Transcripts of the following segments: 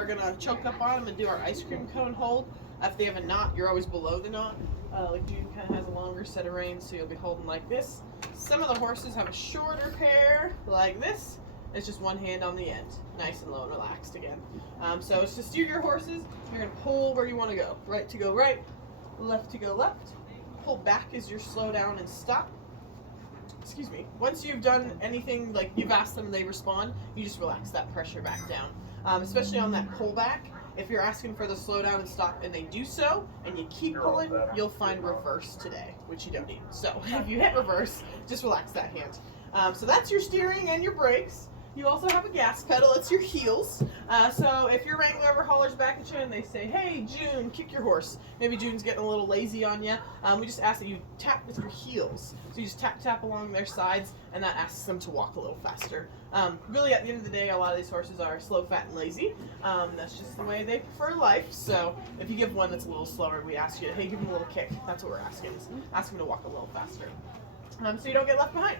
We're gonna choke up on them and do our ice cream cone hold. If they have a knot, you're always below the knot. Like June kind of has a longer set of reins, so you'll be holding like this. Some of the horses have a shorter pair, like this. It's just one hand on the end, nice and low and relaxed again. So it's to steer your horses. You're gonna pull where you want to go. Right to go right, left to go left. Pull back as your slow down and stop. Excuse me. Once you've done anything, like you've asked them and they respond, you just relax that pressure back down. Especially on that pullback. If you're asking for the slow down and stop and they do so, and you keep pulling, you'll find reverse today, which you don't need. So if you hit reverse, just relax that hand. So that's your steering and your brakes. You also have a gas pedal, it's your heels. So if your wrangler ever hollers back at you and they say, hey June, kick your horse. Maybe June's getting a little lazy on you. We just ask that you tap with your heels. So you just tap along their sides, and that asks them to walk a little faster. Really at the end of the day, a lot of these horses are slow, fat, and lazy. That's just the way they prefer life. So if you give one that's a little slower, we ask you, hey, give him a little kick. That's what we're asking, is ask him to walk a little faster. So you don't get left behind.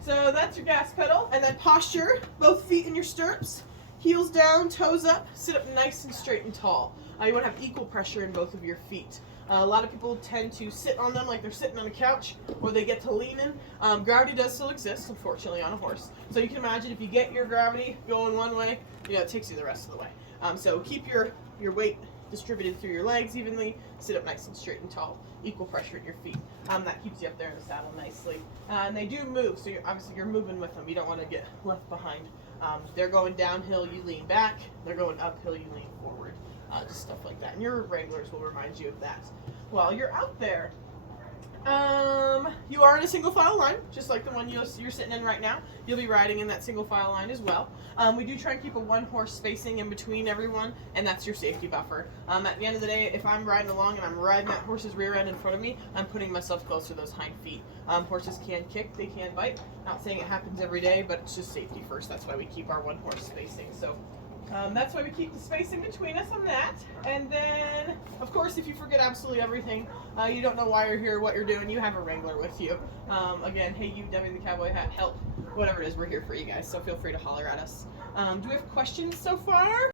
So that's your gas pedal, and then posture, both feet in your stirrups, heels down, toes up, sit up nice and straight and tall. You want to have equal pressure in both of your feet. A lot of people tend to sit on them like they're sitting on a couch, or they get to lean in. Gravity does still exist, unfortunately, on a horse. So you can imagine if you get your gravity going one way, it takes you the rest of the way. So keep your weight distributed through your legs evenly, sit up nice and straight and tall, equal pressure in your feet. That keeps you up there in the saddle nicely. And they do move, so obviously you're moving with them. You don't want to get left behind. They're going downhill, you lean back. They're going uphill, you lean forward. Just stuff like that. And your wranglers will remind you of that while you're out there. You are in a single file line, just like the one you're sitting in right now. You'll be riding in that single file line as well. We do try and keep a one horse spacing in between everyone, and that's your safety buffer. At the end of the day, if I'm riding along and I'm riding that horse's rear end in front of me, I'm putting myself close to those hind feet. Horses can kick, they can bite. Not saying it happens every day, but it's just safety first. That's why we keep our one horse spacing. So that's why we keep the spacing between us on that. And then, of course, if you forget absolutely everything, you don't know why you're here, what you're doing, you have a wrangler with you. Again, hey you, Debbie the Cowboy Hat, help, whatever it is, we're here for you guys, so feel free to holler at us. Do we have questions so far?